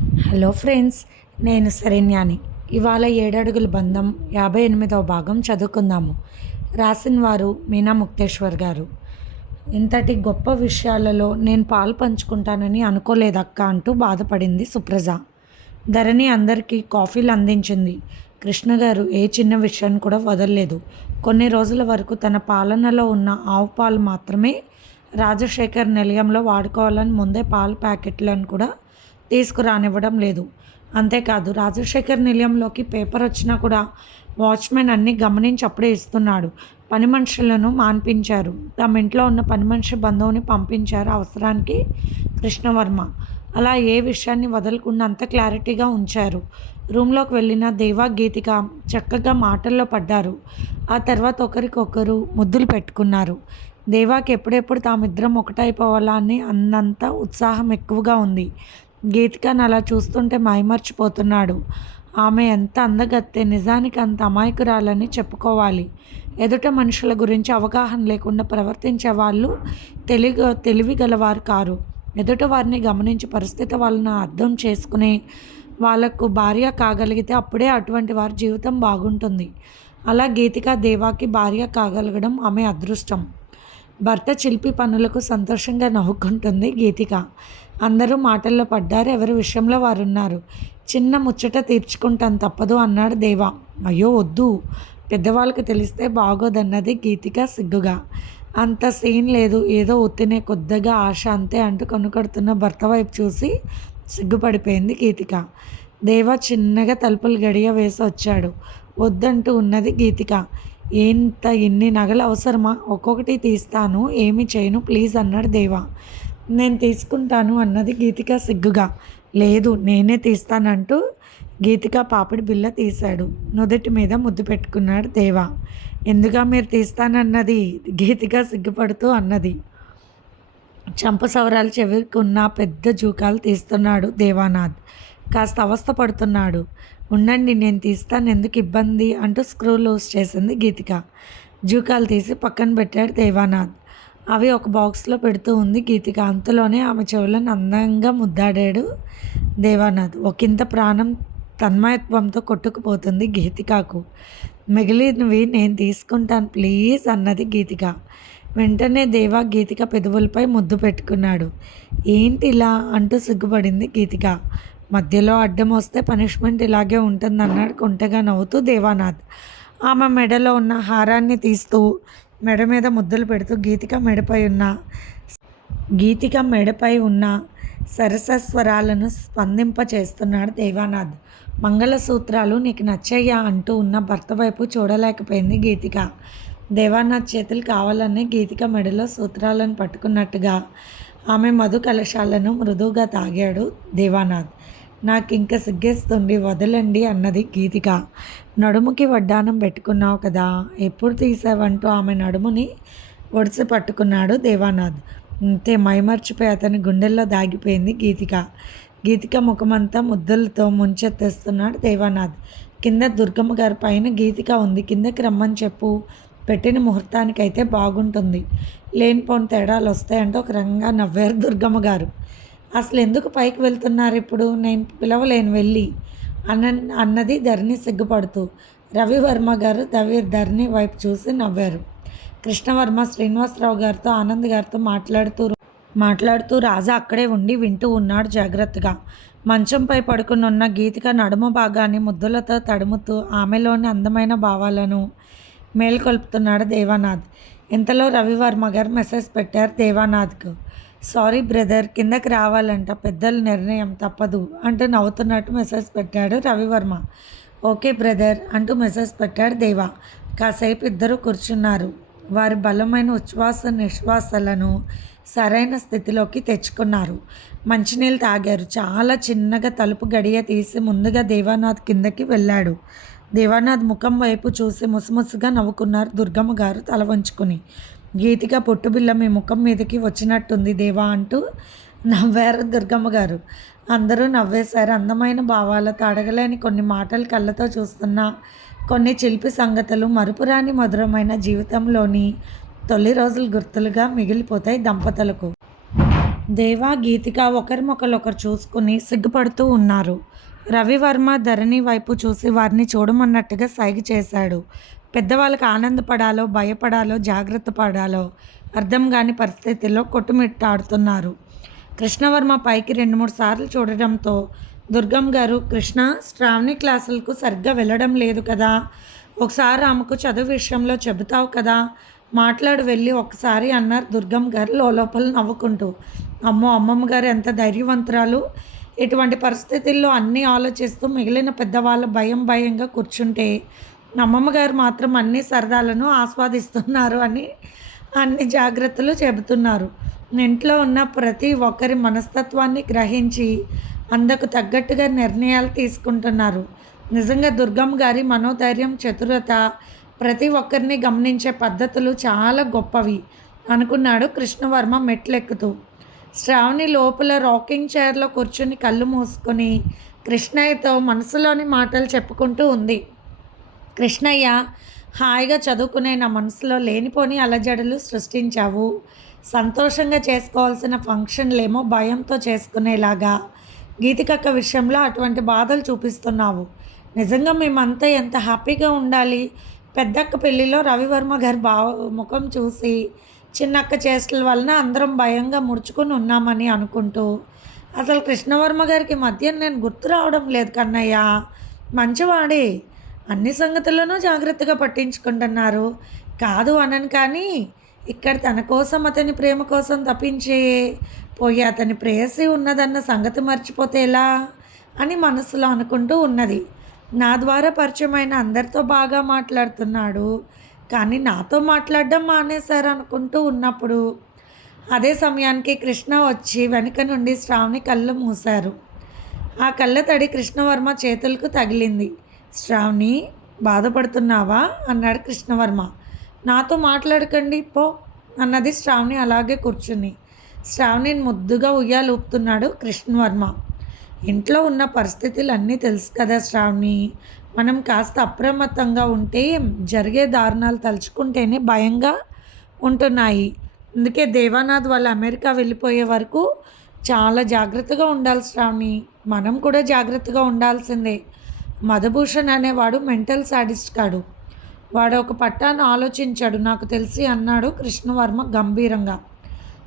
Hello friends నేను శరణ్యాని. ఇవాళ ఏడడుగుల బంధం యాభై ఎనిమిదవ భాగం చదువుకుందాము. రాసిన వారు మీనా ముక్తేశ్వర్ గారు. ఇంతటి గొప్ప విషయాలలో నేను పాలు పంచుకుంటానని అనుకోలేదక్క అంటూ బాధపడింది సుప్రజ. ధరణి అందరికీ కాఫీలు అందించింది. కృష్ణ గారు ఏ చిన్న విషయాన్ని కూడా వదలలేదు. కొన్ని రోజుల వరకు తన పాలనలో ఉన్న ఆవు పాలు మాత్రమే రాజశేఖర్ నిలయంలో వాడుకోవాలని ముందే పాల ప్యాకెట్లను కూడా తీసుకురానివ్వడం లేదు. అంతేకాదు రాజశేఖర్ నిలయంలోకి పేపర్ వచ్చినా కూడా వాచ్మెన్ అన్నీ గమనించి అప్పుడే ఇస్తున్నాడు. పని మనుషులను మాన్పించారు. తమ ఇంట్లో ఉన్న పని మనిషి బంధువుని పంపించారు అవసరానికి కృష్ణవర్మ. అలా ఏ విషయాన్ని వదలకుండా అంత క్లారిటీగా ఉంచారు. రూమ్లోకి వెళ్ళిన దేవా గీతిక చక్కగా మాటల్లో పడ్డారు. ఆ తర్వాత ఒకరికొకరు ముద్దులు పెట్టుకున్నారు. దేవాకి ఎప్పుడెప్పుడు తామిద్దరం ఒకటైపోవాలా అని అన్నంత ఉత్సాహం ఎక్కువగా ఉంది. గీతికను అలా చూస్తుంటే మైమర్చిపోతున్నాడు. ఆమె ఎంత అందగత్తే నిజానికి అంత అమాయకురాలని చెప్పుకోవాలి. ఎదుట మనుషుల గురించి అవగాహన లేకుండా ప్రవర్తించే వాళ్ళు తెలివి తెలివి గలవారు కారు. ఎదుట వారిని గమనించి పరిస్థితి వాళ్ళను అర్థం చేసుకుని వాళ్ళకు భార్య కాగలిగితే అప్పుడే అటువంటి వారి జీవితం బాగుంటుంది. అలా గీతిక దేవాకి భార్య కాగలగడం ఆమె అదృష్టం. భర్త చిలిపి పనులకు సంతోషంగా నవ్వుకుంటుంది గీతిక. అందరూ మాటల్లో పడ్డారు ఎవరి విషయంలో వారు ఉన్నారు చిన్న ముచ్చట తీర్చుకుంటాను తప్పదు అన్నాడు దేవా. అయ్యో వద్దు. పెద్దవాళ్ళకి తెలిస్తే బాగోదన్నది గీతిక సిగ్గుగా. అంత సీన్ లేదు ఏదో ఒత్తినే కొద్దిగా ఆశ అంతే అంటూ కొనుకొడుతున్న భర్త వైపు చూసి సిగ్గుపడిపోయింది గీతిక. దేవా చిన్నగా తలుపులు గడియ వేసి వచ్చాడు. వద్దంటూ ఉన్నది గీతిక. ఎంత ఎన్ని నగలు అవసరమా? ఒక్కొక్కటి తీస్తాను ఏమి చేయను ప్లీజ్ అన్నాడు దేవా. నేను తీసుకుంటాను అన్నది గీతిక సిగ్గుగా. లేదు నేనే తీస్తానంటూ గీతిక పాపిడి బిల్ల తీశాడు. నుదుటి మీద ముద్దు పెట్టుకున్నాడు దేవా. ఎందుగా మీరు తీస్తానన్నది? గీతిక సిగ్గుపడుతూ అన్నది. చంపసవరాలు చెవికున్న పెద్ద జూకాలు తీస్తున్నాడు దేవానాథ్. కాస్త అవస్థ పడుతున్నాడు ఉండండి నేను తీస్తాను ఎందుకు ఇబ్బంది? అంటూ స్క్రూ లూజ్ చేసింది గీతిక. జూకాలు తీసి పక్కన పెట్టాడు దేవానాథ్. అవి ఒక బాక్స్లో పెడుతూ ఉంది గీతిక. అంతలోనే ఆమె చెవులను అందంగా ముద్దాడాడు దేవానాథ్. ఒకంత ప్రాణం తన్మయత్వంతో కొట్టుకుపోతుంది గీతికాకు. మిగిలినవి నేను తీసుకుంటాను ప్లీజ్ అన్నది గీతిక. వెంటనే దేవా గీతిక పెదవులపై ముద్దు పెట్టుకున్నాడు. ఏంటి ఇలా అంటూ సిగ్గుపడింది గీతిక. మధ్యలో అడ్డం వస్తే పనిష్మెంట్ ఇలాగే ఉంటుందన్నాడు కుంటగా నవ్వుతూ దేవానాథ్. ఆమె మెడలో ఉన్న హారాన్ని తీస్తూ మెడ మీద ముద్దులు పెడుతూ గీతిక మెడపై ఉన్న గీతిక మెడపై ఉన్న సరసస్వరాలను స్పందింప చేస్తున్నాడు దేవానాథ్. మంగళసూత్రాలు నీకు నచ్చయ్యా అంటూ ఉన్న భర్త వైపు చూడలేకపోయింది గీతిక. దేవానాథ్ చేతులు కావాలనే గీతిక మెడలో సూత్రాలను పట్టుకున్నట్టుగా ఆమె మధు కలశాలను మృదువుగా తాగాడు దేవానాథ్. నాకు ఇంకా సిగ్గేస్తుంది వదలండి అన్నది గీతిక. నడుముకి వడ్డానం పెట్టుకున్నావు కదా ఎప్పుడు తీసావంటూ ఆమె నడుముని ఒడిసి పట్టుకున్నాడు దేవానాథ్. అంతే మైమర్చిపోయి అతని గుండెల్లో దాగిపోయింది గీతిక. గీతిక ముఖమంతా ముద్దలతో ముంచెత్తేస్తున్నాడు దేవానాథ్. కింద దుర్గమ్మ గారి పైన గీతిక ఉంది కిందకి రమ్మని చెప్పు. పెట్టిన ముహూర్తానికైతే బాగుంటుంది. లేనిపోని తేడాలు వస్తాయంటే ఒక రంగా నవ్వారు దుర్గమ్మ గారు. అసలు ఎందుకు పైకి వెళ్తున్నారు ఇప్పుడు నేను పిలవలేను వెళ్ళి. అన్న అన్నది ధరణి సిగ్గుపడుతూ. రవివర్మ గారు దవి ధరణి వైపు చూసి నవ్వారు. కృష్ణవర్మ శ్రీనివాసరావు గారితో ఆనంద్ గారితో మాట్లాడుతూ మాట్లాడుతూ రాజా అక్కడే ఉండి వింటూ ఉన్నాడు జాగ్రత్తగా. మంచంపై పడుకుని ఉన్న గీతిక నడుము భాగాన్ని ముద్దులతో తడుముతూ ఆమెలోని అందమైన భావాలను మేల్కొల్పుతున్నాడు దేవానాథ్. ఇంతలో రవివర్మ గారు మెసేజ్ పెట్టారు దేవానాథ్కు. సారీ బ్రదర్ కిందకి రావాలంట పెద్దల నిర్ణయం తప్పదు అంటూ నవ్వుతున్నట్టు మెసేజ్ పెట్టాడు రవివర్మ. ఓకే బ్రదర్ అంటూ మెసేజ్ పెట్టాడు దేవా. కాసేపు ఇద్దరు కూర్చున్నారు. వారి బలమైన ఉచ్ఛ్వాస నిశ్వాసాలను సరైన స్థితిలోకి తెచ్చుకున్నారు. మంచినీళ్ళు తాగారు. చాలా చిన్నగా తలుపు గడియ తీసి ముందుగా దేవానాథ్ కిందకి వెళ్ళాడు. దేవానాథ్ ముఖం వైపు చూసి ముసుముసుగా నవ్వుకున్నారు దుర్గమ్మ గారు తల వంచుకుని. గీతిక పొట్టుబిల్ల మీ ముఖం మీదకి వచ్చినట్టుంది దేవా అంటూ నవ్వారు దుర్గమ్మ గారు. అందరూ నవ్వేశారు. అందమైన భావాలతో అడగలేని కొన్ని మాటలు కళ్ళతో చూస్తున్న కొన్ని చిలిపి సంగతులు మరుపురాని మధురమైన జీవితంలోని తొలి రోజులు గుర్తులుగా మిగిలిపోతాయి దంపతులకు. దేవా గీతిక ఒకరినొకరు చూసుకుని సిగ్గుపడుతూ ఉన్నారు. రవివర్మ ధరణి వైపు చూసి వారిని చూడమన్నట్టుగా సైగ చేశాడు. పెద్దవాళ్ళకి ఆనందపడాలో భయపడాలో జాగ్రత్త పడాలో అర్థం కాని పరిస్థితుల్లో కొట్టుమిట్టాడుతున్నారు. కృష్ణవర్మ పైకి రెండు మూడు సార్లు చూడడంతో దుర్గం గారు కృష్ణ శ్రావణి క్లాసులకు సరిగ్గా వెళ్ళడం లేదు కదా. ఒకసారి ఆమెకు చదువు విషయంలో చెబుతావు కదా. మాట్లాడి వెళ్ళి ఒకసారి అన్నారు దుర్గం గారు లోపల నవ్వుకుంటూ. అమ్మో అమ్మమ్మ గారు ఎంత ధైర్యవంతురాలు. ఇటువంటి పరిస్థితుల్లో అన్నీ ఆలోచిస్తూ మిగిలిన పెద్దవాళ్ళు భయం భయంగా కూర్చుంటే అమ్మమ్మ గారు మాత్రం అన్ని సరదాలను ఆస్వాదిస్తున్నారు అని అన్ని జాగ్రత్తలు చెబుతున్నారు. ఇంట్లో ఉన్న ప్రతి ఒక్కరి మనస్తత్వాన్ని గ్రహించి అందుకు తగ్గట్టుగా నిర్ణయాలు తీసుకుంటున్నారు. నిజంగా దుర్గమ్మ గారి మనోధైర్యం చతురత ప్రతి ఒక్కరిని గమనించే పద్ధతులు చాలా గొప్పవి అనుకున్నాడు కృష్ణవర్మ మెట్లెక్కుతూ. శ్రావణి లోపల రాకింగ్ చైర్లో కూర్చుని కళ్ళు మూసుకొని కృష్ణయ్యతో మనసులోని మాటలు చెప్పుకుంటూ ఉంది. కృష్ణయ్య హాయిగా చదువుకునే నా మనసులో లేనిపోని అలజడులు సృష్టించావు. సంతోషంగా చేసుకోవాల్సిన ఫంక్షన్లేమో భయంతో చేసుకునేలాగా గీతికక్క విషయంలో అటువంటి బాధలు చూపిస్తున్నావు. నిజంగా మేమంతా ఎంత హ్యాపీగా ఉండాలి? పెద్దక్క పెళ్ళిలో రవివర్మ గారి బావ ముఖం చూసి చిన్నక్క చేష్టల వలన అందరం భయంగా ముడుచుకొని ఉన్నామని అనుకుంటూ అసలు కృష్ణవర్మ గారికి మధ్య నేను గుర్తు రావడం లేదు కన్నయ్య. మంచివాడే. అన్ని సంగతులను జాగ్రత్తగా పట్టించుకుంటున్నారు. కాదు అనను కానీ ఇక్కడ తన కోసం అతని ప్రేమ కోసం తప్పించే పోయి అతని ప్రేయసి ఉన్నదన్న సంగతి మర్చిపోతే ఎలా అని మనసులో అనుకుంటూ ఉన్నది. నా ద్వారా పరిచయమైన అందరితో బాగా మాట్లాడుతున్నాడు. కానీ నాతో మాట్లాడడం మానేశారు అనుకుంటూ ఉన్నప్పుడు అదే సమయానికి కృష్ణ వచ్చి వెనుక నుండి శ్రావణి కళ్ళు మూశారు. ఆ కళ్ళ తడి కృష్ణవర్మ చేతులకు తగిలింది. శ్రావణి బాధపడుతున్నావా? అన్నాడు కృష్ణవర్మ. నాతో మాట్లాడకండి పో అన్నది శ్రావణి అలాగే కూర్చుని శ్రావణిని ముద్దుగా ఉయ్యాలూపుతున్నాడు కృష్ణవర్మ. ఇంట్లో ఉన్న పరిస్థితులు అన్నీ తెలుసు కదా శ్రావణి. మనం కాస్త అప్రమత్తంగా ఉంటే జరిగే దారుణాలు తలుచుకుంటేనే భయంగా ఉంటున్నాయి. అందుకే దేవానాథ్ వాళ్ళు అమెరికా వెళ్ళిపోయే వరకు చాలా జాగ్రత్తగా ఉండాలి శ్రావణి. మనం కూడా జాగ్రత్తగా ఉండాల్సిందే. మధుభూషణ్ అనేవాడు మెంటల్ సాడిస్ట్ కాడు. వాడు ఒక పట్టాను ఆలోచించాడు నాకు తెలిసి అన్నాడు కృష్ణవర్మ గంభీరంగా.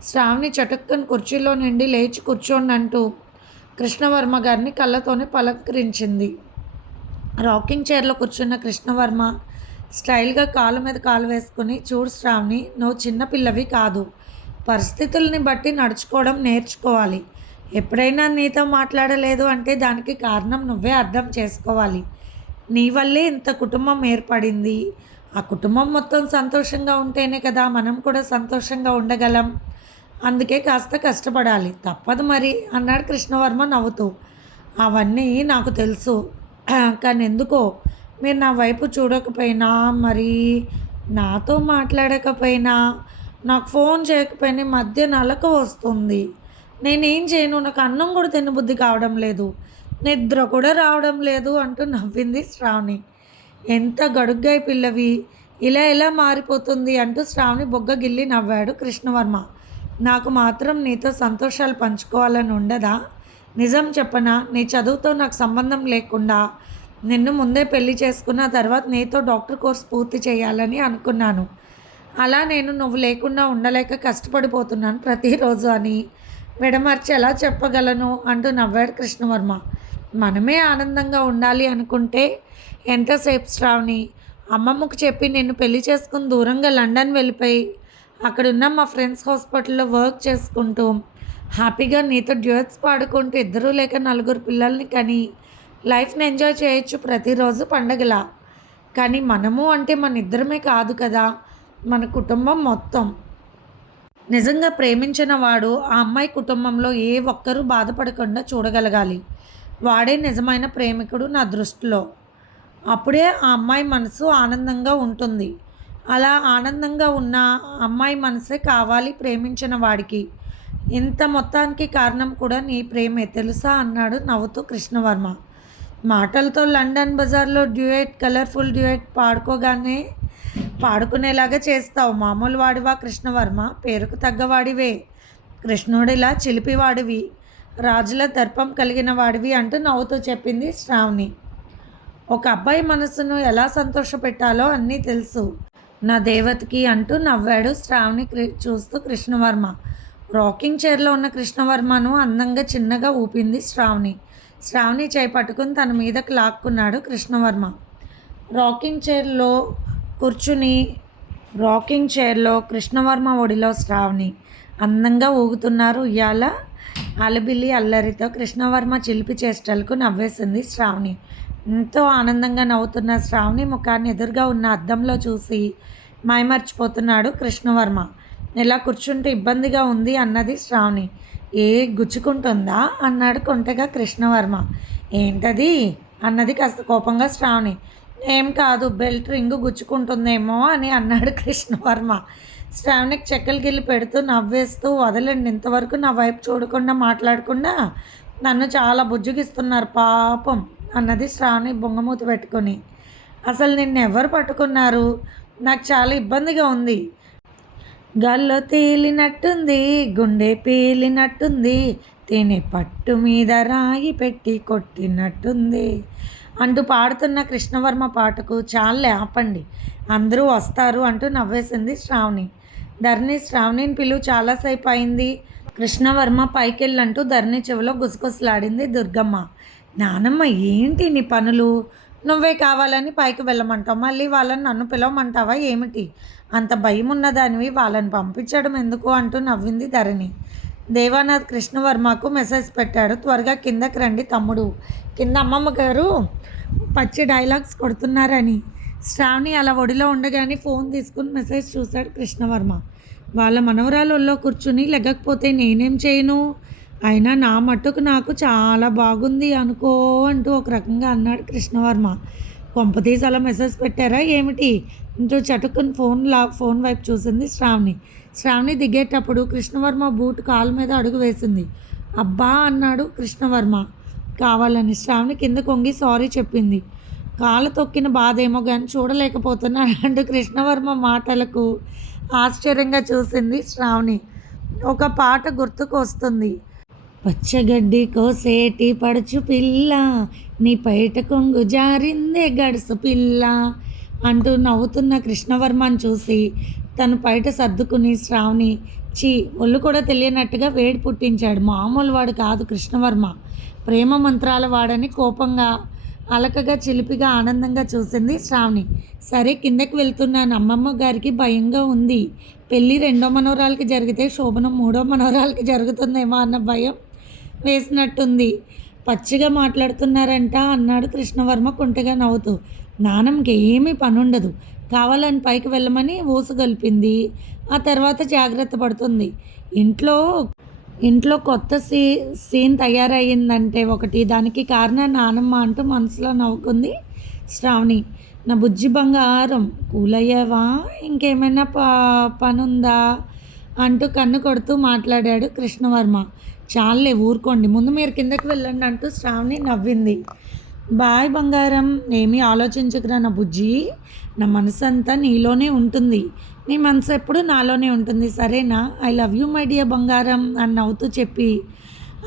శ్రావణి చటుక్కని కుర్చీలో నుండి లేచి కూర్చోండి అంటూ కృష్ణవర్మ గారిని కళ్ళతోనే పలకరించింది. రాకింగ్ చైర్లో కూర్చున్న కృష్ణవర్మ స్టైల్గా కాలు మీద కాలు వేసుకుని చూడు శ్రావణి నువ్వు చిన్నపిల్లవి కాదు. పరిస్థితుల్ని బట్టి నడుచుకోవడం నేర్చుకోవాలి. ఎప్పుడైనా నీతో మాట్లాడలేదు అంటే దానికి కారణం నువ్వే అర్థం చేసుకోవాలి. నీ వల్లే ఇంత కుటుంబం ఏర్పడింది. ఆ కుటుంబం మొత్తం సంతోషంగా ఉంటేనే కదా మనం కూడా సంతోషంగా ఉండగలం. అందుకే కాస్త కష్టపడాలి. తప్పదు మరి అన్నాడు కృష్ణవర్మ నవ్వుతూ. అవన్నీ నాకు తెలుసు. కానీ ఎందుకో మీరు నా వైపు చూడకపోయినా మరి నాతో మాట్లాడకపోయినా నాకు ఫోన్ చేయకపోయినా మధ్య నలక వస్తుంది. నేనేం చేయను? నాకు అన్నం కూడా తినబుద్ధి కావడం లేదు. నిద్ర కూడా రావడం లేదు అంటూ నవ్వింది శ్రావణి. ఎంత గడుగ్గాయి పిల్లవి. ఇలా ఎలా మారిపోతుంది అంటూ శ్రావణి బొగ్గ గిల్లి నవ్వాడు కృష్ణవర్మ. నాకు మాత్రం నీతో సంతోషాలు పంచుకోవాలని ఉండదా? నిజం చెప్పనా? నీ చదువుతో నాకు సంబంధం లేకుండా నిన్ను ముందే పెళ్ళి చేసుకున్న తర్వాత నీతో డాక్టర్ కోర్స్ పూర్తి చేయాలని అనుకున్నాను. అలా నేను నువ్వు లేకుండా ఉండలేక కష్టపడిపోతున్నాను ప్రతిరోజు అని విడమర్చి ఎలా చెప్పగలను అంటూ నవ్వాడు కృష్ణవర్మ. మనమే ఆనందంగా ఉండాలి అనుకుంటే ఎంతసేపు శ్రావణి? అమ్మమ్మకు చెప్పి నిన్ను పెళ్ళి చేసుకుని దూరంగా లండన్ వెళ్ళిపోయి అక్కడున్న మా ఫ్రెండ్స్ హాస్పిటల్లో వర్క్ చేసుకుంటూ హ్యాపీగా నీతో డ్యూట్స్ పాడుకుంటూ ఇద్దరు లేక నలుగురు పిల్లల్ని కానీ లైఫ్ని ఎంజాయ్ చేయొచ్చు ప్రతిరోజు పండగలా. కానీ మనము అంటే మన ఇద్దరమే కాదు కదా? మన కుటుంబం మొత్తం. నిజంగా ప్రేమించిన వాడు ఆ అమ్మాయి కుటుంబంలో ఏ ఒక్కరూ బాధపడకుండా చూడగలగాలి. వాడే నిజమైన ప్రేమికుడు నా దృష్టిలో. అప్పుడే ఆ అమ్మాయి మనసు ఆనందంగా ఉంటుంది. అలా ఆనందంగా ఉన్న అమ్మాయి మనసే కావాలి ప్రేమించిన వాడికి. ఇంత మొత్తానికి కారణం కూడా నీ ప్రేమే తెలుసా? అన్నాడు నవ్వుతూ కృష్ణవర్మ. మాటలతో లండన్ బజార్లో డ్యూయేట్ కలర్ఫుల్ డ్యూయేట్ పాడుకోగానే పాడుకునేలాగా చేస్తావు. మామూలు వాడివా కృష్ణవర్మ? పేరుకు తగ్గవాడివే. కృష్ణుడిలా చిలిపివాడివి. రాజుల దర్పం కలిగిన వాడివి అంటూ నవ్వుతూ చెప్పింది శ్రావణి. ఒక అబ్బాయి మనసును ఎలా సంతోషపెట్టాలో అన్నీ తెలుసు. నా దేవతకి అంటూ నవ్వాడు శ్రావణి చూస్తూ కృష్ణవర్మ. రాకింగ్ చైర్లో ఉన్న కృష్ణవర్మను అందంగా చిన్నగా ఊపింది శ్రావణి. శ్రావణి చేయి పట్టుకుని తన మీదకి లాక్కున్నాడు కృష్ణవర్మ. రాకింగ్ చైర్లో కూర్చుని రాకింగ్ చైర్లో కృష్ణవర్మ ఒడిలో శ్రావణి అందంగా ఊగుతున్నారు. ఉయ్యాల అలబిల్లి అల్లరితో కృష్ణవర్మ చిలిపి చేష్టలకు నవ్వేసింది శ్రావణి. ఎంతో ఆనందంగా నవ్వుతున్న శ్రావణి ముఖాన్ని ఎదురుగా ఉన్న అద్దంలో చూసి మైమర్చిపోతున్నాడు కృష్ణవర్మ. ఇలా కూర్చుంటే ఇబ్బందిగా ఉంది అన్నది శ్రావణి. ఏ గుచ్చుకుంటుందా? అన్నాడు కొంటగా కృష్ణవర్మ. ఏంటది? అన్నది కాస్త కోపంగా శ్రావణి. ఏం కాదు బెల్ట్ రింగు గుచ్చుకుంటుందేమో అని అన్నాడు కృష్ణవర్మ. శ్రావణికి చెక్కలు గిల్లి పెడుతూ నవ్వేస్తూ వదలండి ఇంతవరకు నా వైపు చూడకుండా మాట్లాడకుండా నన్ను చాలా బుజ్జుగిస్తున్నారు పాపం అన్నది శ్రావణి బొంగమూత పెట్టుకొని. అసలు నిన్ను ఎవరు పట్టుకున్నారు? నాకు చాలా ఇబ్బందిగా ఉంది. గాల్లో తేలినట్టుంది గుండె పేలినట్టుంది తేనె పట్టు మీద రాయి పెట్టి కొట్టినట్టుంది. అంటూ పాడుతున్న కృష్ణవర్మ పాటకు చాలే ఆపండి. అందరూ వస్తారు అంటూ నవ్వేసింది శ్రావణి. ధరణి శ్రావణిని పిలువు చాలాసేపు అయింది. కృష్ణవర్మ పైకెళ్ళంటూ ధరణి చెవిలో గుసగుసలాడింది దుర్గమ్మ. నానమ్మ ఏంటి నీ పనులు? నువ్వే కావాలని పైకి వెళ్ళమంటావు. మళ్ళీ వాళ్ళని నన్ను పిలవమంటావా ఏమిటి? అంత భయం ఉన్నదానివి వాళ్ళని పంపించడం ఎందుకు? అంటూ నవ్వింది ధరణి. దేవానాథ్ కృష్ణవర్మకు మెసేజ్ పెట్టాడు. త్వరగా కిందకి రండి తమ్ముడు. కింద అమ్మమ్మ గారు పచ్చి డైలాగ్స్ కొడుతున్నారని. శ్రావణి అలా ఒడిలో ఉండగానే ఫోన్ తీసుకుని మెసేజ్ చూశాడు కృష్ణవర్మ. వాళ్ళ మనవరాలలో కూర్చుని లెగ్గకపోతే నేనేం చేయను? అయినా నా మట్టుకు నాకు చాలా బాగుంది అనుకో అంటూ ఒక రకంగా అన్నాడు కృష్ణవర్మ. కొంపతీసి అలా మెసేజ్ పెట్టారా? ఏమిటి? అంటూ చటుకుని ఫోన్ లా ఫోన్ వైపు చూసింది శ్రావణి. శ్రావణి దిగేటప్పుడు కృష్ణవర్మ బూట్ కాలు మీద అడుగు వేసింది. అబ్బా అన్నాడు కృష్ణవర్మ. కావాలని శ్రావణి కింద కొంగి సారీ చెప్పింది. కాలు తొక్కిన బాధేమో కానీ చూడలేకపోతున్నాడు అంటూ కృష్ణవర్మ మాటలకు ఆశ్చర్యంగా చూసింది శ్రావణి. ఒక పాట గుర్తుకు వస్తుంది. పచ్చగడ్డి కోసేటి పడుచు పిల్ల నీ పైట కొంగు జారిందే గడుసు పిల్ల అంటూ నవ్వుతున్న కృష్ణవర్మని చూసి తను బయట సర్దుకుని శ్రావణి చీ ఒళ్ళు కూడా తెలియనట్టుగా వేడి పుట్టించాడు. మామూలు వాడు కాదు కృష్ణవర్మ. ప్రేమ మంత్రాల వాడని కోపంగా అలకగా చిలిపిగా ఆనందంగా చూసింది శ్రావణి. సరే కిందకి వెళ్తున్నాను. అమ్మమ్మ గారికి భయంగా ఉంది. పెళ్ళి రెండో మనోరాలకి జరిగితే శోభనం మూడో మనవరాలకి జరుగుతుందేమో అన్న భయం వేసినట్టుంది. పచ్చిగా మాట్లాడుతున్నారంట అన్నాడు కృష్ణవర్మ కుంటగా నవ్వుతూ. నానమ్మకి ఏమీ పనుండదు. కావాలని పైకి వెళ్ళమని ఊసగలిపింది ఆ తర్వాత జాగ్రత్త పడుతుంది. ఇంట్లో ఇంట్లో కొత్త సీ సీన్ తయారయ్యిందంటే ఒకటి. దానికి కారణం నానమ్మ అంటూ మనసులో నవ్వుకుంది శ్రావణి. నా బుజ్జి బంగారం కూలయ్యావా? ఇంకేమైనా ప పనుందా? అంటూ కన్ను కొడుతూ మాట్లాడాడు కృష్ణవర్మ. చాలే ఊరుకోండి. ముందు మీరు కిందకి వెళ్ళండి అంటూ శ్రావణి నవ్వింది. బాయ్ బంగారం ఏమీ ఆలోచించకురా నా బుజ్జి. నా మనసు అంతా నీలోనే ఉంటుంది. నీ మనసు ఎప్పుడు నాలోనే ఉంటుంది. సరేనా? I love you my dear బంగారం అని నవ్వుతూ చెప్పి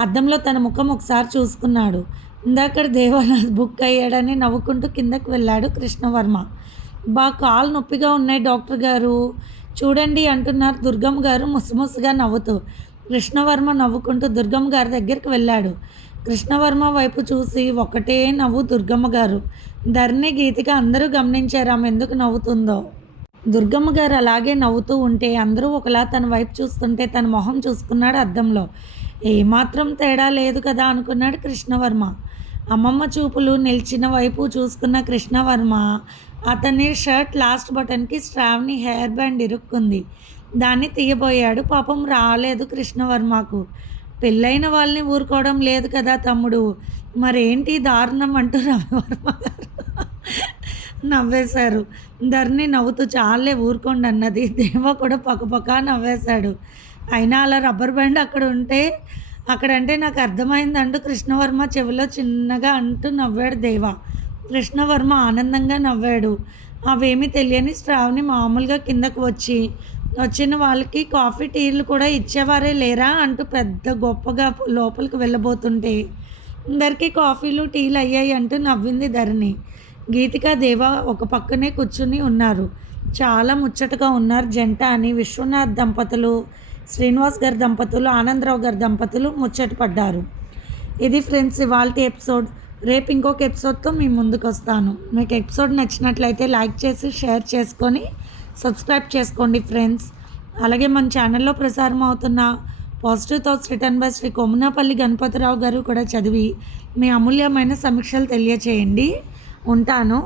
అద్దంలో తన ముఖం ఒకసారి చూసుకున్నాడు. ఇందాకడ దేవానాథ్ బుక్ అయ్యాడని నవ్వుకుంటూ కిందకు వెళ్ళాడు కృష్ణవర్మ. బా కాలు నొప్పిగా ఉన్నాయి డాక్టర్ గారు. చూడండి అంటున్నారు దుర్గమ్మ గారు ముసుముసుగా నవ్వుతూ. కృష్ణవర్మ నవ్వుకుంటూ దుర్గమ్మ గారి దగ్గరికి వెళ్ళాడు. కృష్ణవర్మ వైపు చూసి ఒకటే నవ్వు దుర్గమ్మ గారు. ధరణి గీతిక అందరూ గమనించారు? ఆమె ఎందుకు నవ్వుతుందో? దుర్గమ్మ గారు అలాగే నవ్వుతూ ఉంటే అందరూ ఒకలా తన వైపు చూస్తుంటే తన మొహం చూసుకున్నాడు అద్దంలో. ఏమాత్రం తేడా లేదు కదా అనుకున్నాడు కృష్ణవర్మ. అమ్మమ్మ చూపులు నిలిచిన వైపు చూసుకున్న కృష్ణవర్మ అతని షర్ట్ లాస్ట్ బటన్కి శ్రావణి హెయిర్ బ్యాండ్ ఇరుక్కుంది. దాన్ని తీయబోయాడు. పాపం రాలేదు కృష్ణవర్మకు. పెళ్ళైన వాళ్ళని ఊరుకోవడం లేదు కదా తమ్ముడు. మరేంటి దారుణం అంటూ రవివర్మ గారు నవ్వేశారు. ధరణి నవ్వుతూ చాలే ఊరుకోండి అన్నది. దేవ కూడా పక్కపక్క నవ్వేశాడు. అయినా అలా రబ్బర్ బ్యాండ్ అక్కడ ఉంటే అక్కడంటే నాకు అర్థమైంది అంటూ కృష్ణవర్మ చెవిలో చిన్నగా అంటూ నవ్వాడు దేవ. కృష్ణవర్మ ఆనందంగా నవ్వాడు. అవేమీ తెలియని స్ట్రావ్ని మామూలుగా కిందకు వచ్చి వచ్చిన వాళ్ళకి కాఫీ టీలు కూడా ఇచ్చేవారే లేరా అంటూ పెద్ద గొప్పగా లోపలికి వెళ్ళబోతుంటే అందరికీ కాఫీలు టీలు అయ్యాయి అంటూ నవ్వింది ధరణి. గీతిక దేవ ఒక పక్కనే కూర్చుని ఉన్నారు. చాలా ముచ్చటగా ఉన్నారు జంట అని విశ్వనాథ్ దంపతులు శ్రీనివాస్ గారి దంపతులు ఆనందరావు గారి దంపతులు ముచ్చట పడ్డారు. ఇది ఫ్రెండ్స్ ఇవాళ ఎపిసోడ్. రేపు ఇంకొక ఎపిసోడ్తో మీ ముందుకు వస్తాను మీకు ఎపిసోడ్ నచ్చినట్లయితే లైక్ చేసి షేర్ చేసుకొని సబ్స్క్రైబ్ చేసుకోండి ఫ్రెండ్స్. అలాగే మన ఛానల్లో ప్రసారం అవుతున్న positive thoughts written by Shri Kommanapalli Ganapatirao garu కూడా చదివి మీ అమూల్యమైన సమీక్షలు తెలియచేయండి. ఉంటాను.